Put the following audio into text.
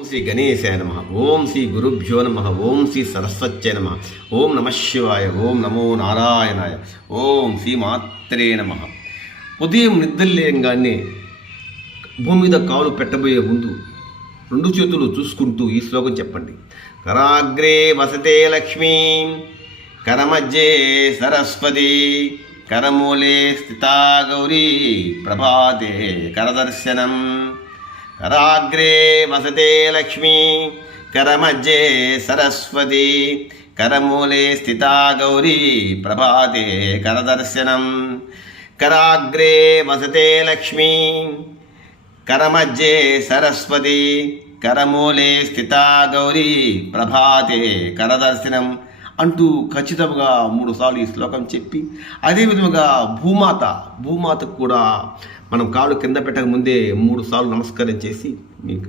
ఓం శ్రీ గణేశాయ నమ. ఓం శ్రీ గురుభ్యో నమ. ఓం శ్రీ సరస్వత్యై నమ. ఓం నమ శివాయ. ఓం నమో నారాయణాయ. ఓం శ్రీ మాత్రే నమ. ఉదయం నిద్రలేయంగానే భూమి మీద కాలు పెట్టబోయే ముందు రెండు చేతులు చూసుకుంటూ ఈ శ్లోకం చెప్పండి. కరాగ్రే వసతే లక్ష్మీ, కరమధ్యే సరస్వతి, కరమూలే స్థితా గౌరీ, ప్రభాతే కరదర్శనం. కరాగ్రే వసతే లక్ష్మీ, కరమధ్యే సరస్వతి, కరమూలే స్థితా గౌరీ, ప్రభాతే కరదర్శనం. కరాగ్రే వసతే లక్ష్మీ, కరమధ్యే సరస్వతి, కరమూలే స్థితా గౌరీ, ప్రభాతే కరదర్శనం అంటూ ఖచ్చితంగా 3 సార్లు ఈ శ్లోకం చెప్పి, అదేవిధంగా భూమాతకు కూడా మనం కాళ్ళు కింద పెట్టక ముందే 3 సార్లు నమస్కారం చేసి మీకు